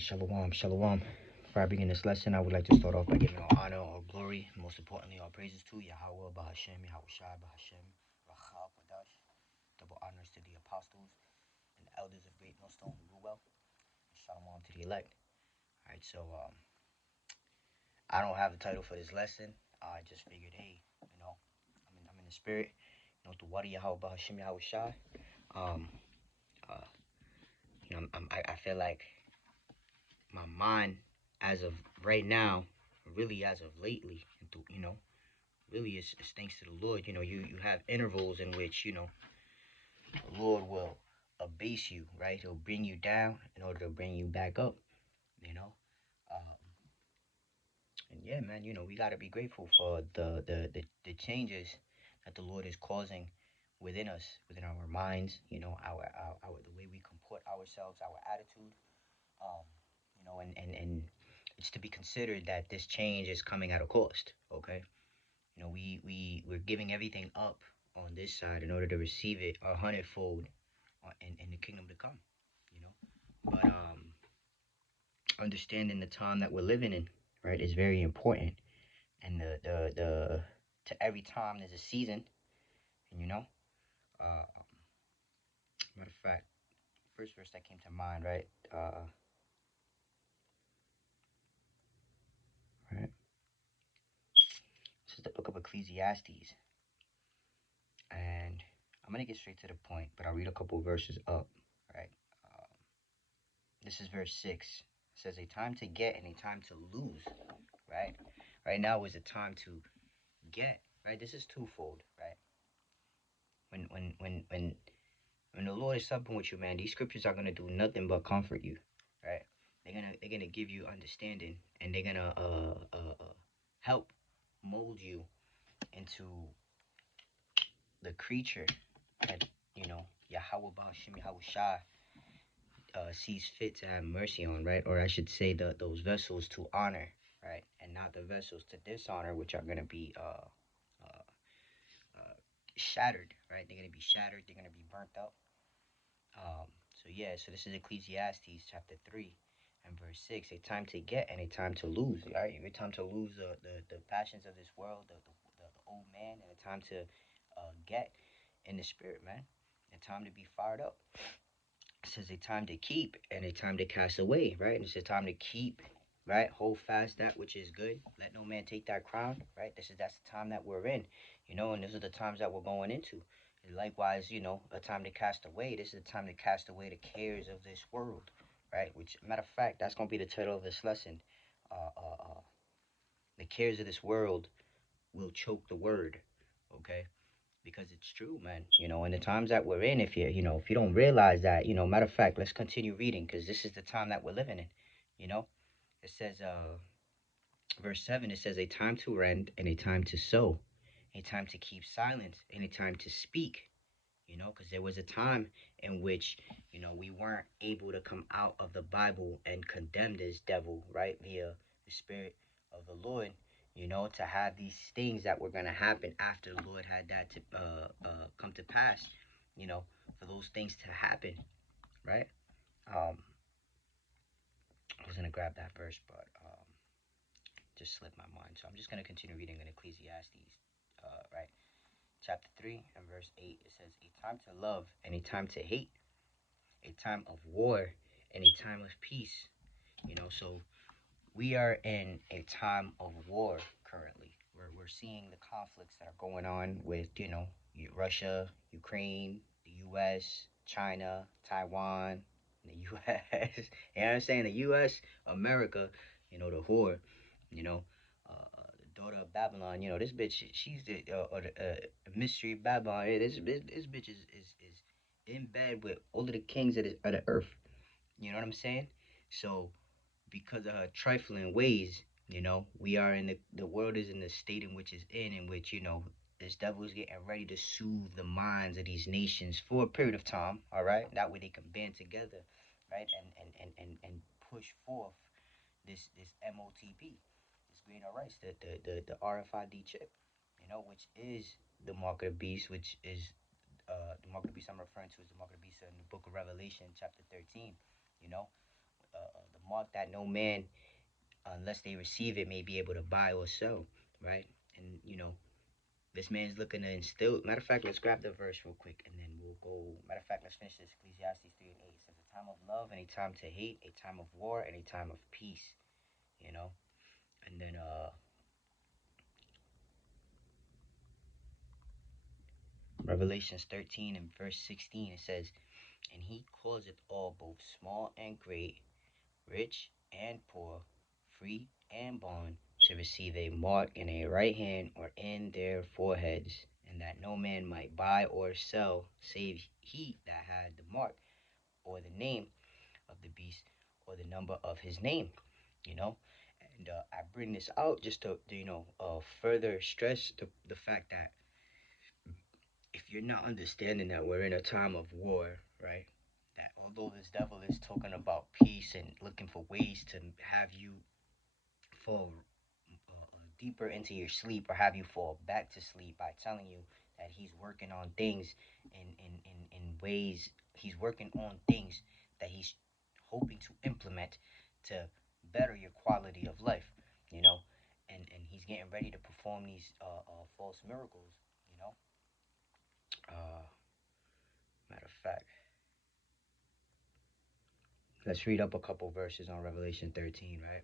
Shalom, shalom. Before I begin this lesson, I would like to start off by giving all honor, all glory, and most importantly, all praises to Yahweh, Bahashem, Yahushai, Bahashem, Rachal, Kodash. Double honors to the apostles and the elders of Great Millstone who rule well. And shalom to the elect. All right, so I don't have a title for this lesson. I just figured, hey, I'm in the spirit. To water Yahweh, Bahashem, Yahushai. Um, uh, I feel like my mind, as of right now, really as of lately, really it's thanks to the Lord. You have intervals in which, the Lord will abase you, right? He'll bring you down in order to bring you back up, you know. Um, and yeah, man, we got to be grateful for the changes that the Lord is causing within us, within our minds, our the way we comport ourselves, our attitude, um, and it's to be considered that this change is coming at a cost. Okay, we're giving everything up on this side in order to receive it a hundredfold in the kingdom to come. You know, but understanding the time that we're living in, right, is very important. And the to every time there's a season, and uh, matter of fact, first verse that came to mind, right, right, this is the book of Ecclesiastes, and I'm gonna get straight to the point, but I'll read a couple verses up, right. Um, this is verse 6. It says, a time to get and a time to lose, right? Right now is a time to get, right? This is twofold, right? When the Lord is supping with you, man, these scriptures are gonna do nothing but comfort you, right? They're gonna give you understanding, and they're gonna help mold you into the creature that Yahweh Bashim Yahweh Shai sees fit to have mercy on, right? Or I should say those vessels to honor, right? And not the vessels to dishonor, which are going to be uh, shattered, right? They're going to be shattered. They're going to be burnt up. So this is Ecclesiastes chapter 3 and verse 6. A time to get and a time to lose, right? A time to lose the passions of this world, the old man, and a time to get in the spirit, man. A time to be fired up. It says a time to keep and a time to cast away, right? And it's a time to keep, right? Hold fast that which is good. Let no man take that crown, right? That's the time that we're in, and these are the times that we're going into. And likewise, a time to cast away. This is a time to cast away the cares of this world, right? Which, matter of fact, that's gonna be the title of this lesson. Uh, uh, uh, the cares of this world will choke the word, okay? Because it's true, man. In the times that we're in, if you don't realize that, matter of fact, let's continue reading because this is the time that we're living in. You know, it says, verse 7, it says, a time to rend and a time to sow, a time to keep silence and a time to speak. Because there was a time in which, we weren't able to come out of the Bible and condemn this devil, right, via the Spirit of the Lord, to have these things that were going to happen after the Lord had that to come to pass, for those things to happen, right? Um, I was going to grab that verse, but just slipped my mind. So I'm just going to continue reading in Ecclesiastes, right? Chapter 3 and verse 8, it says, a time to love and a time to hate, a time of war and a time of peace. So we are in a time of war currently. We're seeing the conflicts that are going on with, Russia, Ukraine, the U.S., China, Taiwan, the U.S. You know what I'm saying? The U.S., America, the whore, you know, the daughter of Babylon. This bitch, she's the mystery of Babylon. Yeah, this bitch is in bed with all of the kings of the earth. You know what I'm saying? So because of her trifling ways, we are in the world is in the state in which it's in which, this devil is getting ready to soothe the minds of these nations for a period of time, all right? That way they can band together, right? And push forth this MOTP, this green rights, the RFID chip, which is the mark of the beast, which is the mark of the beast I'm referring to is the mark of the beast in the book of Revelation, chapter 13, you know, the mark that no man, unless they receive it, may be able to buy or sell, right? And this man's looking to instill. Matter of fact, let's grab the verse real quick, and then we'll go. Matter of fact, let's finish this. Ecclesiastes 3:8 says, "A time of love and a time to hate, a time of war and a time of peace." You know, and then Revelations 13 and verse 16 it says, "And he causeth all, both small and great, rich and poor, free and bond, to receive a mark in a right hand or in their foreheads, and that no man might buy or sell, save he that had the mark, or the name of the beast, or the number of his name." You know, and I bring this out just to further stress the fact that if you're not understanding that we're in a time of war, right? That although this devil is talking about peace and looking for ways to have you fall deeper into your sleep or have you fall back to sleep by telling you that he's working on things in ways, he's working on things that he's hoping to implement to better your quality of life, you know, and he's getting ready to perform these false miracles, you know. Uh, Matter of fact, let's read up a couple verses on Revelation 13, right?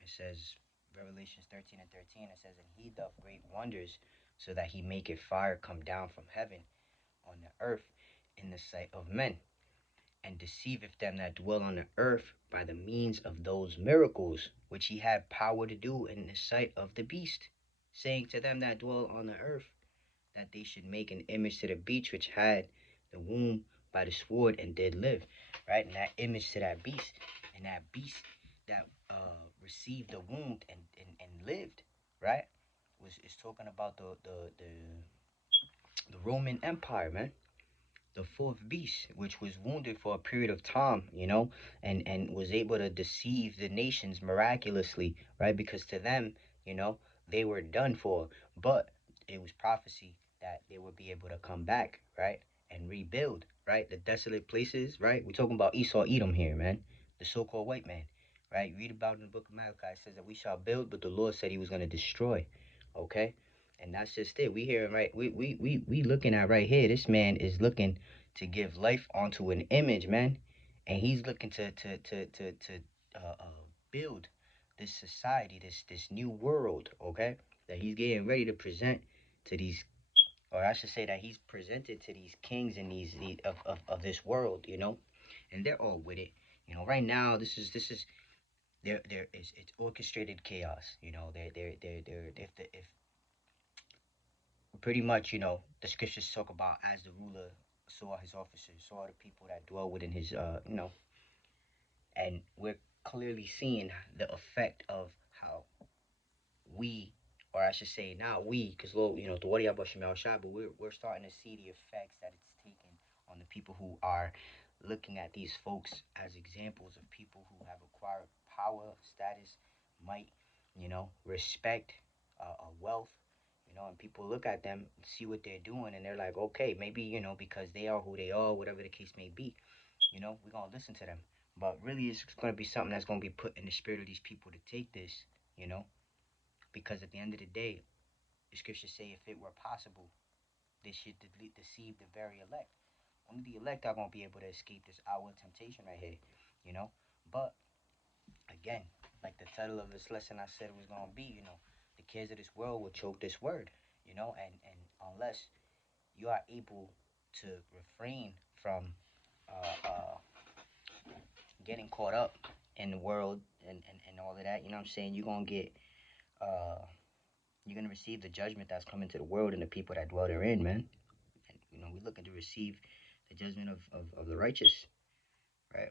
It says, Revelations 13 and 13, it says, "And he doth great wonders, so that he maketh fire come down from heaven on the earth in the sight of men, and deceiveth them that dwell on the earth by the means of those miracles which he had power to do in the sight of the beast, saying to them that dwell on the earth, that they should make an image to the beast which had the wound by the sword and did live." Right? And that image to that beast, and that beast that received the wound and lived, right? Is talking about the Roman Empire, man. The fourth beast, which was wounded for a period of time, and was able to deceive the nations miraculously, right? Because to them, they were done for. But it was prophecy that they would be able to come back, right? And rebuild, right? The desolate places, right? We're talking about Esau Edom here, man. The so called white man, right? You read about in the book of Malachi, it says that we shall build, but the Lord said he was going to destroy, okay? And that's just it. We hearing right. We looking at right here. This man is looking to give life onto an image, man, and he's looking to build this society, this new world, okay, that he's getting ready to present to these, or I should say that he's presented to these kings and these of this world, and they're all with it. Right now, this is there is it's orchestrated chaos. They're if pretty much, the scriptures talk about as the ruler saw his officers, saw the people that dwell within his, and we're clearly seeing the effect of how we, or I should say, not we, because Lord, the Wadi Shai, but we're starting to see the effects that it's taken on the people who are looking at these folks as examples of people who have acquired power, status, might, respect, wealth, and people look at them, see what they're doing, and they're like, okay, maybe, because they are who they are, whatever the case may be, we're going to listen to them. But really, it's going to be something that's going to be put in the spirit of these people to take this, you know, because at the end of the day, the scriptures say if it were possible, they should deceive the very elect. Only the elect are going to be able to escape this hour of temptation right here, you know. But again, like the title of this lesson I said it was going to be, the cares of this world will choke this word, and unless you are able to refrain from uh, getting caught up in the world and all of that, you know what I'm saying? Uh, you're gonna receive the judgment that's coming to the world and the people that dwell therein, man. And we're looking to receive the judgment of the righteous, right?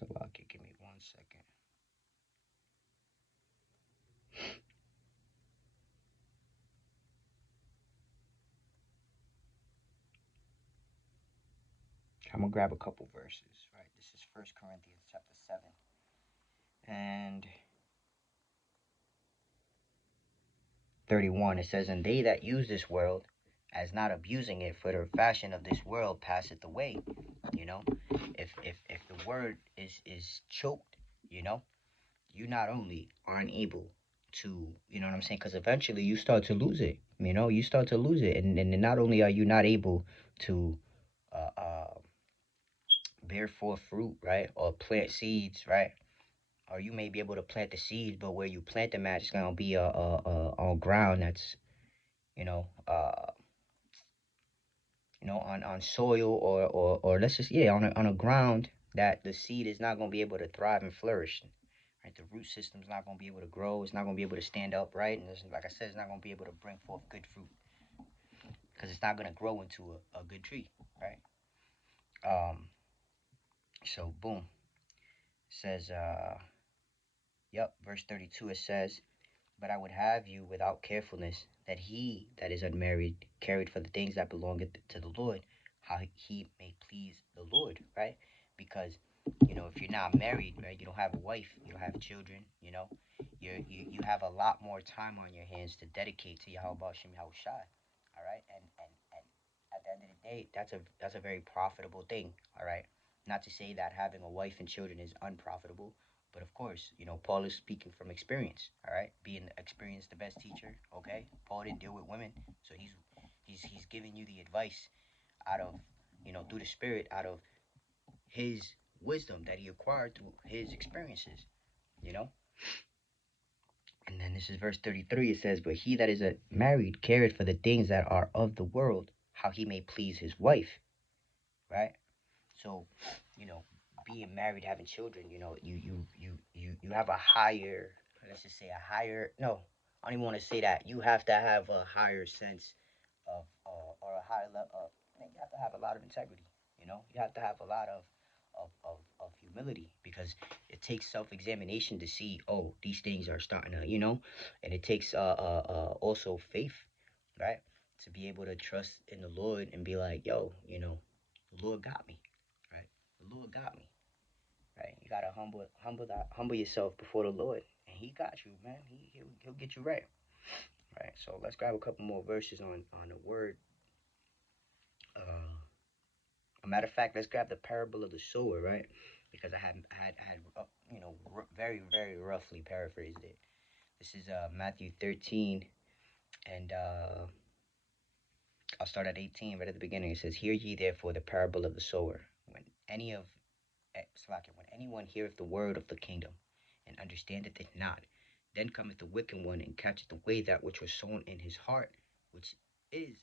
So okay, give me 1 second. I'm gonna grab a couple verses, right? This is First Corinthians chapter 7 and 31. It says, "And they that use this world as not abusing it, for the fashion of this world passeth away. You know, if the word is choked, you know, you not only aren't able to, you know what I'm saying, because eventually you start to lose it. You know, you start to lose it, and not only are you not able to uh, uh, bear forth fruit, right, or plant seeds, right, or you may be able to plant the seeds, but where you plant them at, it's gonna be on ground that's, you know, on soil, or let's just, yeah, on a ground that the seed is not gonna be able to thrive and flourish. Right, the root system's not gonna be able to grow. It's not gonna be able to stand up, right, and like I said, it's not gonna be able to bring forth good fruit because it's not gonna grow into a good tree, right? Um, so boom, says yep, verse 32, it says, "But I would have you without carefulness, that he that is unmarried carried for the things that belongeth to the Lord, how he may please the Lord," right? Because, if you're not married, right, you don't have a wife, you don't have children, you have a lot more time on your hands to dedicate to Yahweh Shem Yahushai, all right? And at the end of the day, that's a very profitable thing, all right? Not to say that having a wife and children is unprofitable, but of course, Paul is speaking from experience. All right, being experienced, the best teacher. Okay, Paul didn't deal with women, so he's giving you the advice out of, through the Spirit, out of his wisdom that he acquired through his experiences. You know, and then this is verse 33. It says, "But he that is married careth for the things that are of the world, how he may please his wife." Right. So, you know, being married, having children, you have a higher, let's just say a higher, no, I don't even want to say that. You have to have a higher sense of, or a higher level of, you have to have a lot of integrity. You have to have a lot of humility, because it takes self-examination to see, oh, these things are starting to, and it takes also faith, right? To be able to trust in the Lord and be like, yo, the Lord got me, right? The Lord got me, right? You gotta humble yourself before the Lord, and He got you, man. He'll get you right, right? So let's grab a couple more verses on the word. A matter of fact, let's grab the parable of the sower, right? Because I had very very roughly paraphrased it. This is Matthew 13, and I'll start at 18. Right at the beginning, it says, "Hear ye therefore the parable of the sower. When anyone heareth the word of the kingdom, and understandeth it not, then cometh the wicked one, and catcheth away that which was sown in his heart, which is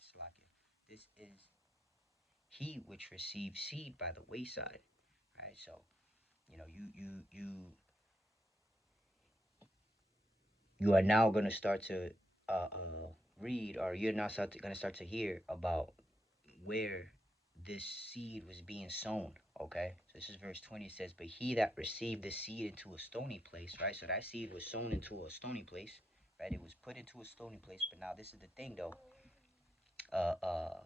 Slakia. This is he which received seed by the wayside." Right? So, you are now gonna start to read, or you're now gonna start to hear about where this seed was being sown. Okay, so this is verse 20. It says, "But he that received the seed into a stony place," right? So that seed was sown into a stony place, right? It was put into a stony place. But now this is the thing, though. Uh, uh,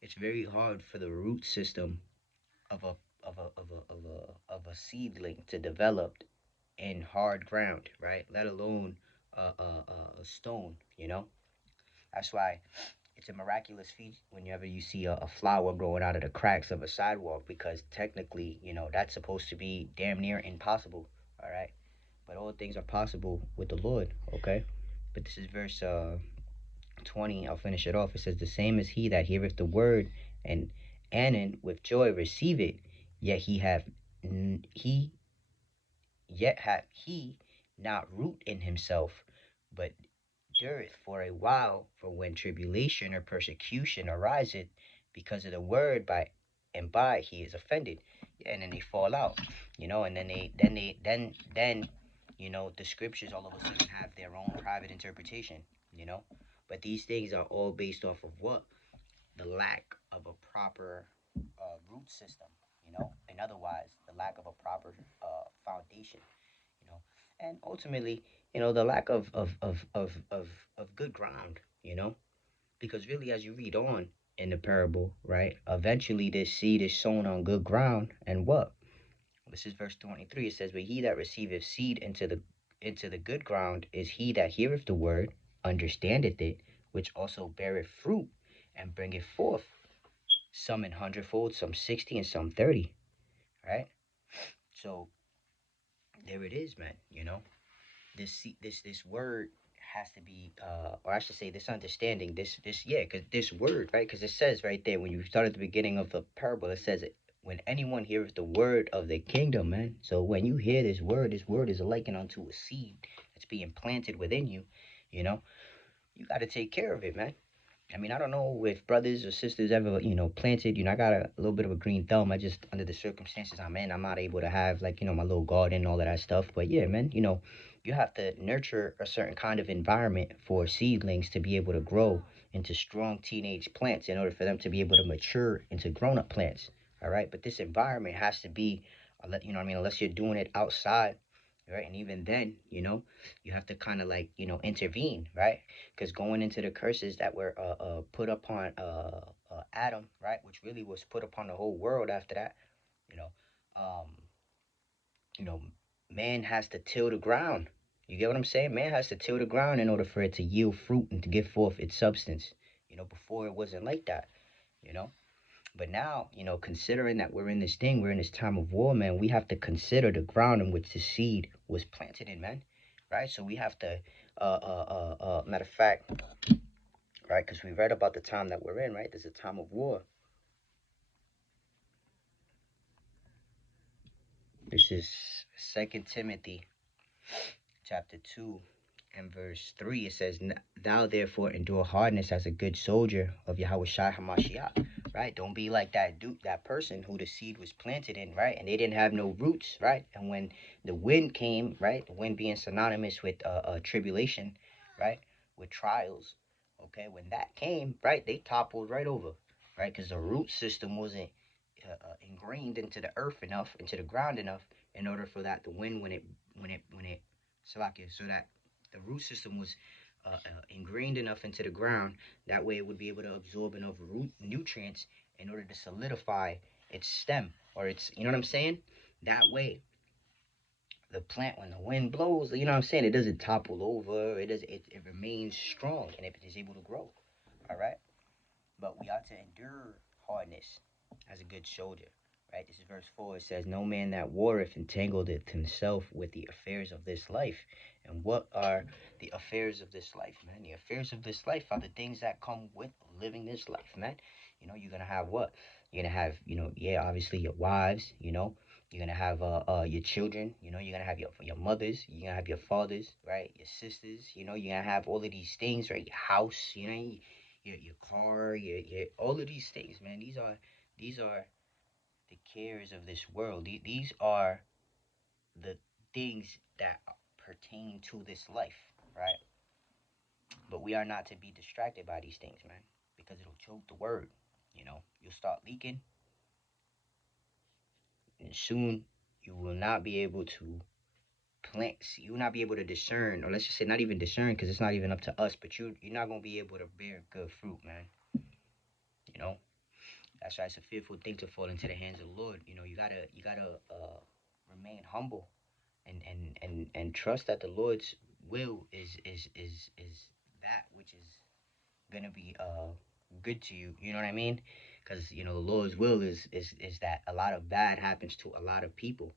it's very hard for the root system of a seedling to develop in hard ground, right? Let alone a stone. That's why it's a miraculous feat whenever you see a flower growing out of the cracks of a sidewalk, because technically, that's supposed to be damn near impossible. All right, but all things are possible with the Lord. Okay, but this is verse 20. I'll finish it off. It says, "The same is he that heareth the word, and Anon with joy receive it, yet he hath he not root in himself, but dureth for a while. For when tribulation or persecution ariseth because of the word, by and by he is offended." Yeah, and then they fall out, and then the scriptures all of a sudden have their own private interpretation, you know. But these things are all based off of what? The lack of a proper root system, and otherwise the lack of a proper foundation, you know, and ultimately, the lack of good ground, because really, as you read on in the parable, right, eventually this seed is sown on good ground, and what? This is verse 23. It says, "But he that receiveth seed into the good ground is he that heareth the word, understandeth it, which also beareth fruit and bringeth forth, some in hundredfold, some 60, and some 30. Right? So there it is, man. This word has to be, or I should say, this understanding, this yeah, because this word, right? Because it says right there when you start at the beginning of the parable, it says it. When anyone heareth the word of the kingdom, man. So when you hear this word is likened unto a seed that's being planted within you. You know, you got to take care of it, man. I mean, I don't know if brothers or sisters ever, planted. I got a little bit of a green thumb. I just, under the circumstances I'm in, I'm not able to have, like, my little garden and all of that stuff. But yeah, man, you have to nurture a certain kind of environment for seedlings to be able to grow into strong teenage plants in order for them to be able to mature into grown up plants. All right. But this environment has to be, you know what I mean, unless you're doing it outside. Right. And even then, you have to kind of like, intervene. Right, because going into the curses that were put upon Adam, right, which really was put upon the whole world after that, you know, um, you know, man has to till the ground. You get what I'm saying? Man has to till the ground in order for it to yield fruit and to give forth its substance. Before it wasn't like that. You know, but now, considering that we're in this thing, we're in this time of war, man. We have to consider the ground in which the seed was planted in, man. Right? So we have to, matter of fact, right? Because we read about the time that we're in, right? There's a time of war. This is Second Timothy chapter 2 and verse 3. It says, thou therefore endure hardness as a good soldier of Yahweh Shai HaMashiach. Right? Don't be like that dude, that person who the seed was planted in, right? And they didn't have no roots, right? And when the wind came, right? The wind being synonymous with tribulation, right? With trials, okay? When that came, right? They toppled right over, right? Because the root system wasn't ingrained into the earth enough, into the ground enough, in order for that the wind when it Salakia, so that the root system was ingrained enough into the ground. That way, it would be able to absorb enough root nutrients in order to solidify its stem or its. You know what I'm saying? That way, the plant, when the wind blows, you know what I'm saying, it doesn't topple over. It remains strong and it is able to grow. All right. But we ought to endure hardness as a good soldier. Right? This is verse 4. It says, no man that warreth entangleth himself with the affairs of this life. And what are the affairs of this life, man? The affairs of this life are the things that come with living this life, man. You're going to have what? You're going to have, yeah, obviously your wives, You're gonna have your children, you're gonna have your mothers, you're gonna have your fathers, right? Your sisters, you're gonna have all of these things, right? Your house, your car, your all of these things, man. These are the cares of this world. These are the things that pertain to this life, right? But we are not to be distracted by these things, man, because it'll choke the word. You'll start leaking, and soon you will not be able to plant. You will not be able to discern, or let's just say not even discern, because it's not even up to us. But you're not gonna be able to bear good fruit, man. You know. That's why it's a fearful thing to fall into the hands of the Lord. You gotta remain humble and trust that the Lord's will is that which is gonna be good to you. You know what I mean? Because the Lord's will is that a lot of bad happens to a lot of people.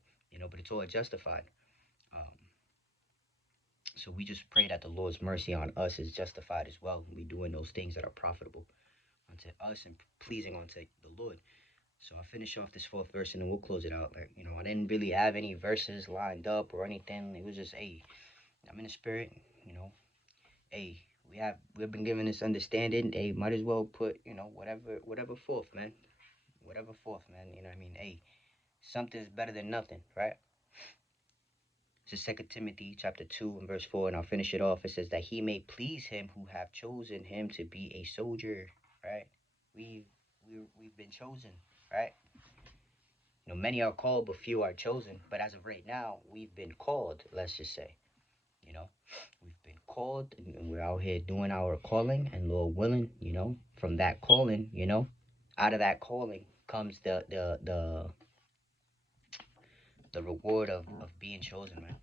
But it's all justified. Um, so we just pray that the Lord's mercy on us is justified as well. We doing those things that are profitable unto us and pleasing unto the Lord. So I'll finish off this fourth verse and then we'll close it out. Like, I didn't really have any verses lined up or anything. It was just, hey, I'm in the spirit, hey, we've been given this understanding. Hey, might as well put, whatever forth, man. Whatever forth, man. You know what I mean? Hey, something's better than nothing, right? This is Second Timothy chapter 2 and verse 4, and I'll finish it off. It says that he may please him who have chosen him to be a soldier, right? We've been chosen, right? Many are called, but few are chosen. But as of right now, we've been called, let's just say. You know, we've been called and we're out here doing our calling, and Lord willing, from that calling, out of that calling comes the reward of being chosen, man.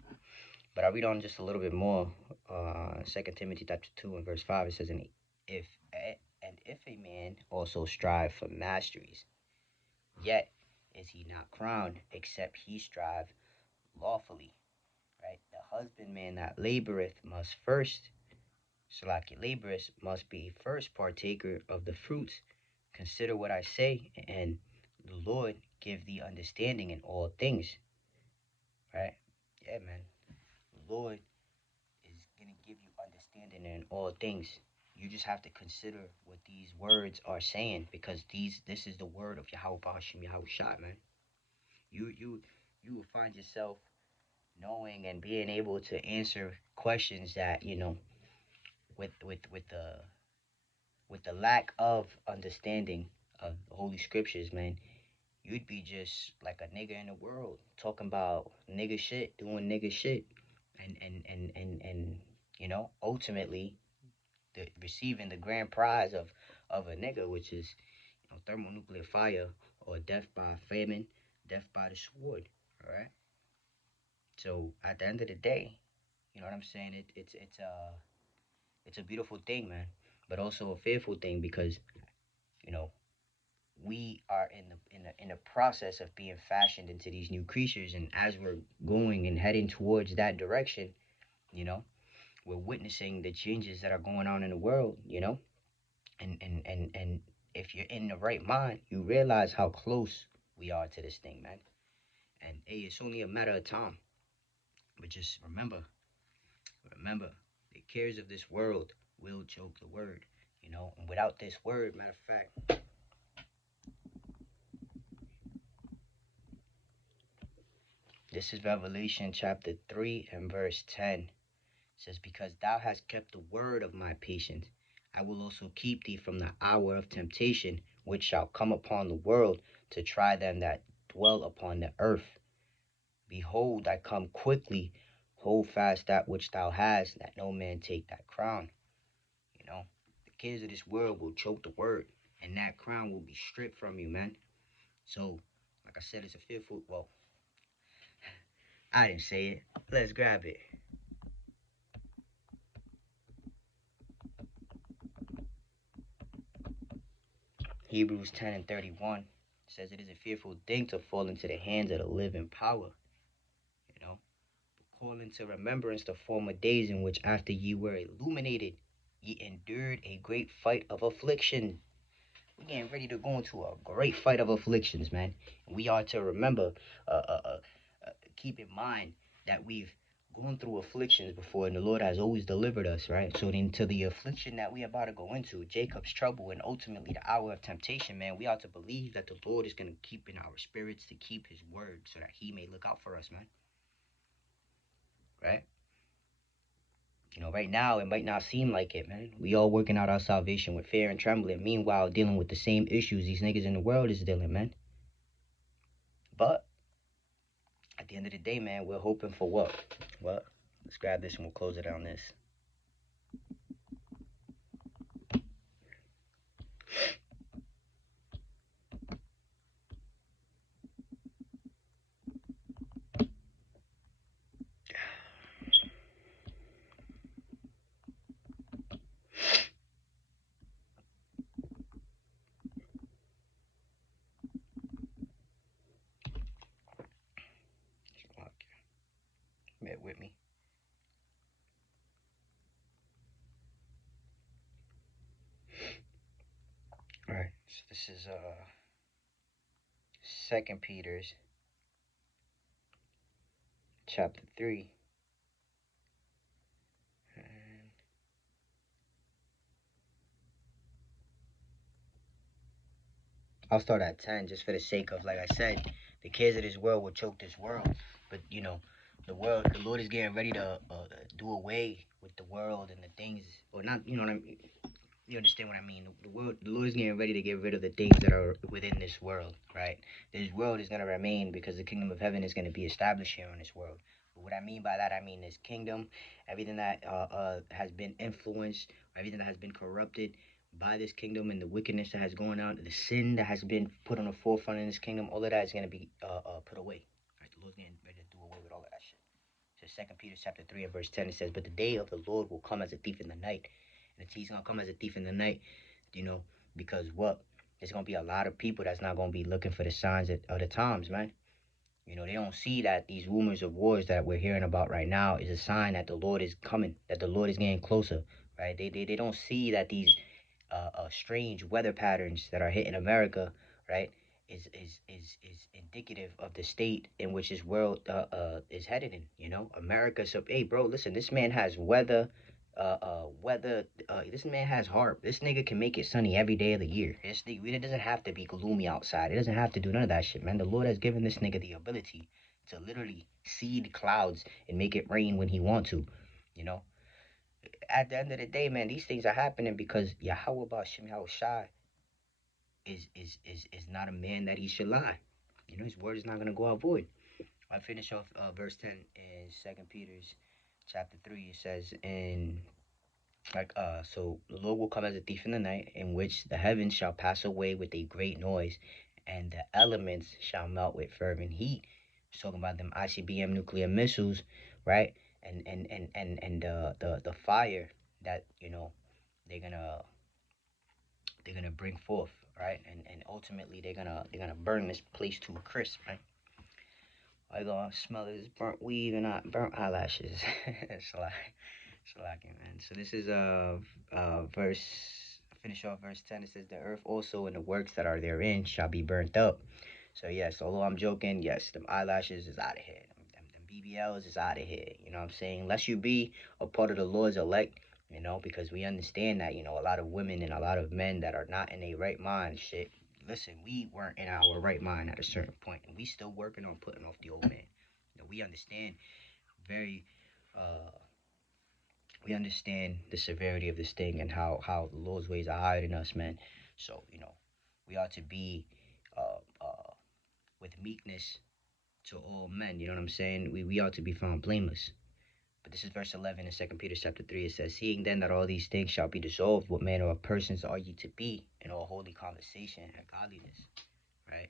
But I read on just a little bit more. Second Timothy chapter 2 and verse 5, it says, and if and if a man also strive for masteries, yet is he not crowned, except he strive lawfully. Right? The husbandman that laboreth must first, Salaki laborers must be first partaker of the fruits. Consider what I say, and the Lord give thee understanding in all things. Right? Yeah, man. The Lord is gonna give you understanding in all things. You just have to consider what these words are saying, because this is the word of Yahweh Bashim Yahweh Shai, man. You will find yourself knowing and being able to answer questions that, with the lack of understanding of the holy scriptures, man, you'd be just like a nigga in the world talking about nigga shit, doing nigga shit, and ultimately receiving the grand prize of a nigga, which is thermonuclear fire, or death by famine, death by the sword. All right. So at the end of the day, you know what I'm saying? It's a beautiful thing, man, but also a fearful thing, because you know we are in the process of being fashioned into these new creatures, and as we're going and heading towards that direction, you know, we're witnessing the changes that are going on in the world, and if you're in the right mind, you realize how close we are to this thing, man. And hey, it's only a matter of time. But just remember, the cares of this world will choke the word, and without this word, matter of fact, this is Revelation chapter 3 and verse 10. It says, because thou hast kept the word of my patience, I will also keep thee from the hour of temptation, which shall come upon the world to try them that dwell upon the earth. Behold, I come quickly. Hold fast that which thou hast, that no man take that crown. The cares of this world will choke the word, and that crown will be stripped from you, man. So, like I said, it's a fearful. Well, I didn't say it. Let's grab it. Hebrews 10 and 31 says, it is a fearful thing to fall into the hands of the living power. Call into remembrance the former days in which, after ye were illuminated, ye endured a great fight of affliction. We're getting ready to go into a great fight of afflictions, man. And we are to remember, uh, uh, uh, keep in mind that we've gone through afflictions before, and the Lord has always delivered us, right? So then, to the affliction that we are about to go into, Jacob's trouble, and ultimately the hour of temptation, man, we ought to believe that the Lord is going to keep in our spirits to keep his word, so that he may look out for us, man. Right? Right now, it might not seem like it, man. We all working out our salvation with fear and trembling. Meanwhile, dealing with the same issues these niggas in the world is dealing, man. But at the end of the day, man, we're hoping for what? Well, let's grab this and we'll close it on this. Bear with me. All right. So this is Second Peter's chapter 3. And I'll start at 10 just for the sake of, like I said, the cares of this world will choke this world. But, the Lord is getting ready to do away with the world and the things, or not, you know what I mean? You understand what I mean? The Lord is getting ready to get rid of the things that are within this world, right? This world is going to remain because the kingdom of heaven is going to be established here in this world. But what I mean by that, I mean this kingdom, everything that has been influenced, everything that has been corrupted by this kingdom, and the wickedness that has gone on, the sin that has been put on the forefront in this kingdom, all of that is going to be put away. Right? The Lord's getting ready to do away with all of that shit. So 2 Peter chapter 3 and verse 10, it says, but the day of the Lord will come as a thief in the night, And the he's gonna come as a thief in the night, you know, because what? There's gonna be a lot of people that's not gonna be looking for the signs of the times, man. You know, they don't see that these rumors of wars that we're hearing about right now is a sign that the Lord is coming, that the Lord is getting closer, right? They don't see that these strange weather patterns that are hitting America, right, is indicative of the state in which this world is headed in. You know, America. So, hey, bro, listen, this man has weather. This man has harp. This nigga can make it sunny every day of the year. This nigga, it doesn't have to be gloomy outside. It doesn't have to do none of that shit, man. The Lord has given this nigga the ability to literally seed clouds and make it rain when he want to. You know, at the end of the day, man, these things are happening because Yahweh Bashim Shai is not a man that he should lie. You know, his word is not gonna go out void. I finish off verse 10 in Second Peter's chapter 3. It says, in like so the Lord will come as a thief in the night, in which the heavens shall pass away with a great noise, and the elements shall melt with fervent heat. He's talking about them ICBM nuclear missiles, right? And the fire that, you know, they're gonna they're gonna bring forth, right? And ultimately they're gonna burn this place to a crisp, right? I gonna smell this burnt weave and not burnt eyelashes. It's like, man. So this is verse. Finish off verse 10. It says, "The earth also and the works that are therein shall be burnt up." So yes, although I'm joking, yes, them eyelashes is out of here. Them BBLs is out of here. You know what I'm saying? Unless you be a part of the Lord's elect, you know, because we understand that, you know, a lot of women and a lot of men that are not in a right mind, shit. Listen, we weren't in our right mind at a certain point, and we still working on putting off the old man. You know, we understand very, uh, we understand the severity of this thing and how the Lord's ways are higher than us, man. So, you know, we ought to be with meekness to all men. You know what I'm saying? We ought to be found blameless. But this is verse 11 in Second Peter chapter 3. It says, "Seeing then that all these things shall be dissolved, what manner of persons are ye to be in all holy conversation and godliness?" Right?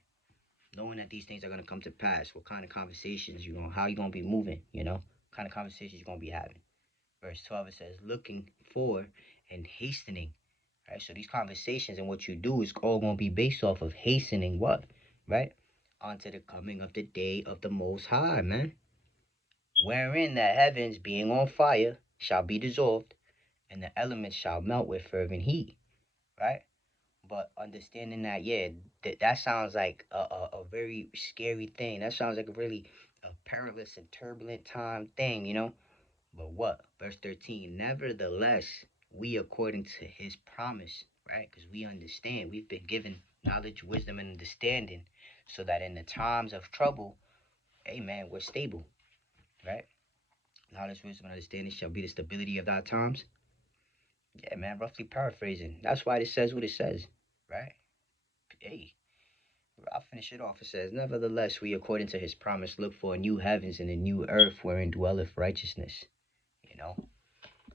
Knowing that these things are going to come to pass, what kind of conversations you going, how you going to be moving, you know? What kind of conversations you going to be having. Verse 12, it says, "Looking for and hastening." Right? So these conversations and what you do is all going to be based off of hastening what? Right? Unto the coming of the day of the Most High, man. Wherein the heavens being on fire shall be dissolved, and the elements shall melt with fervent heat. Right? But understanding that, yeah, that sounds like a very scary thing. That sounds like a really perilous and turbulent time thing, you know? But what? Verse 13, "Nevertheless, we according to his promise," right? Because we understand, we've been given knowledge, wisdom, and understanding so that in the times of trouble, amen, we're stable, right? Knowledge, wisdom, and understanding shall be the stability of thy times. Yeah, man, roughly paraphrasing. That's why it says what it says, right? Hey, I'll finish it off. It says, "Nevertheless, we according to his promise look for a new heavens and a new earth wherein dwelleth righteousness." You know?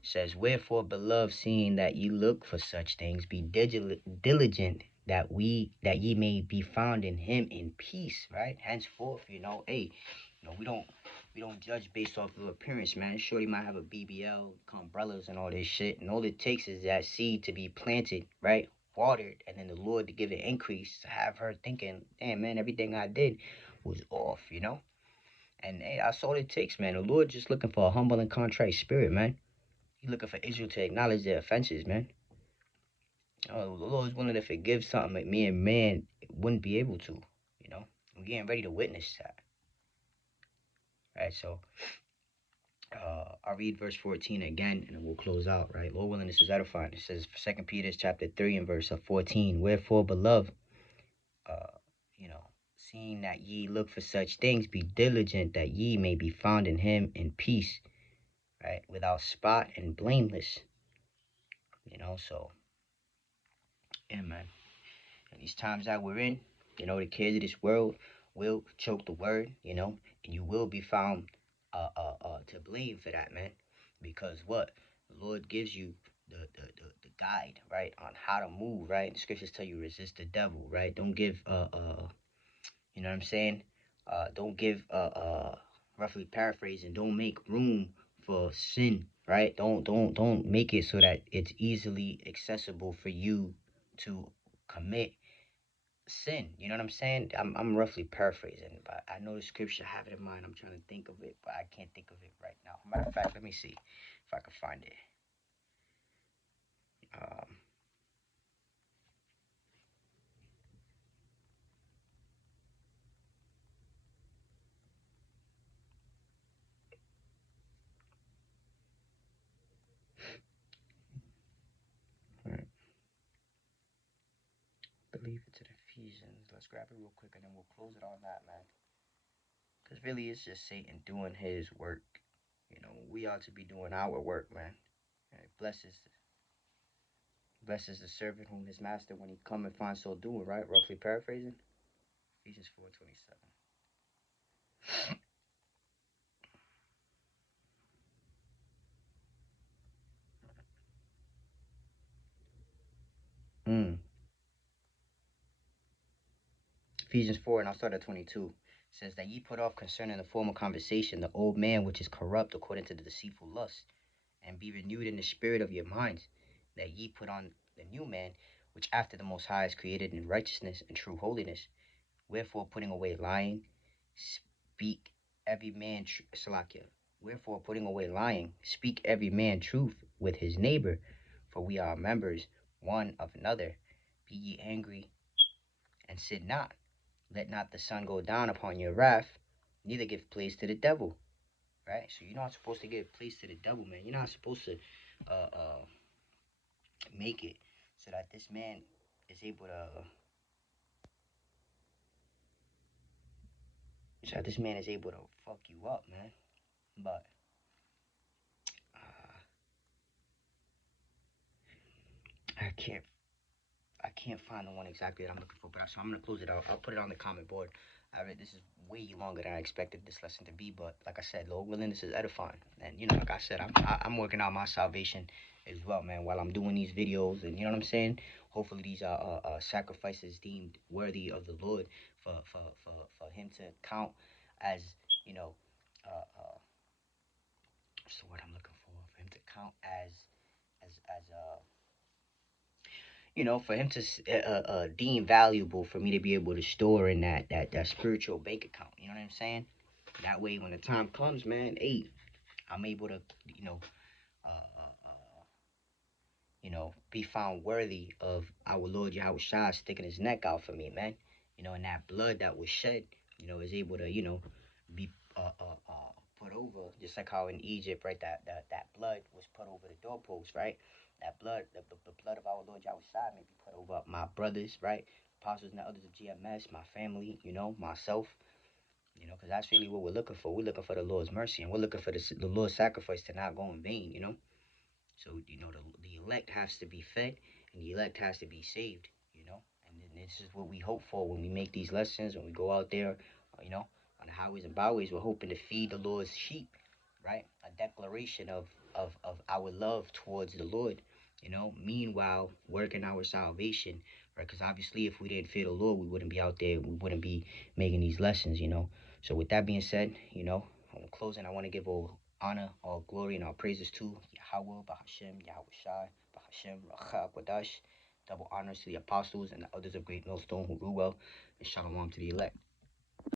Says, "Wherefore, beloved, seeing that ye look for such things, be diligent that ye may be found in him in peace." Right? Henceforth, you know, hey, you know, we don't judge based off of appearance, man. Shorty might have a BBL, umbrellas, and all this shit, and all it takes is that seed to be planted, right? Watered, and then the Lord to give it increase, to have her thinking, damn, man, everything I did was off, you know? And hey, that's all it takes, man. The Lord just looking for a humble and contrite spirit, man. He's looking for Israel to acknowledge their offenses, man. Oh, the Lord is willing to forgive something that me and man wouldn't be able to, you know? I'm getting ready to witness that. Right, so I'll read verse 14 again and then we'll close out, right? Lord willing, this is edifying. It says, Second Peter chapter 3 and verse 14, "Wherefore, beloved, uh, you know, seeing that ye look for such things, be diligent that ye may be found in him in peace, right? Without spot and blameless." You know, so, yeah, man. In these times that we're in, you know, the kids of this world will choke the word, you know, and you will be found to blame for that, man. Because what? The Lord gives you the guide, right, on how to move, right? The scriptures tell you resist the devil, right? Don't give you know what I'm saying? Don't give roughly paraphrasing, don't make room for sin, right? Don't make it so that it's easily accessible for you to commit sin. You know what I'm saying? I'm roughly paraphrasing, but I know the scripture. I have it in mind. I'm trying to think of it, but I can't think of it right now. Matter of fact, let me see if I can find it. Um, right. I believe it's in Ephesians. Let's grab it real quick and then we'll close it on that, man. Because really, it's just Satan doing his work. You know, we ought to be doing our work, man. And it blesses the servant whom his master when he come and find so doing, right? Roughly paraphrasing. Ephesians 4:27. Mm. Ephesians 4, and I'll start at 22. Says that ye put off concerning the former conversation the old man which is corrupt according to the deceitful lust, and be renewed in the spirit of your minds, that ye put on the new man, which after the Most High is created in righteousness and true holiness. Wherefore, putting away lying, speak every man Salakia. Wherefore, putting away lying, speak every man truth with his neighbor, for we are members one of another. Be ye angry and sin not. Let not the sun go down upon your wrath, neither give place to the devil. Right? So you're not supposed to give place to the devil, man. You're not supposed to uh, uh, make it so that this man is able to fuck you up, man. But uh, I can't find the one exactly that I'm looking for, but so I'm gonna close it out. I'll put it on the comment board. I mean, this is way longer than I expected this lesson to be, but like I said, Lord willing, this is edifying. And you know, like I said, I'm working out my salvation as well, man. While I'm doing these videos, and you know what I'm saying. Hopefully, these are sacrifices deemed worthy of the Lord for Him to count as you know, what's the word I'm looking for? For Him to count as for him to deem valuable for me to be able to store in that spiritual bank account. You know what I'm saying? That way, when the time comes, man, hey, I'm able to, uh, uh, uh, be found worthy of our Lord Yahweh Shai sticking his neck out for me, man. And that blood that was shed, is able to, be put over, just like how in Egypt, right? That blood was put over the doorpost, right? That blood, the blood of our Lord Yahweh Shai may be put over my brothers, right? Apostles and the others of GMS, my family, myself, because that's really what we're looking for. We're looking for the Lord's mercy, and we're looking for the Lord's sacrifice to not go in vain. So, the elect has to be fed and the elect has to be saved. And this is what we hope for when we make these lessons, when we go out there, on the highways and byways. We're hoping to feed the Lord's sheep, right? A declaration of our love towards the Lord, meanwhile, working our salvation, right? Because obviously, if we didn't fear the Lord, we wouldn't be out there, we wouldn't be making these lessons. So, with that being said, in closing, I want to give all honor, all glory, and all praises to Yahweh, Bahashem, Yahweh Shai, Bahashem, Racha, Quadash. Double honors to the apostles and the others of Great Millstone who rule well, and shalom to the elect.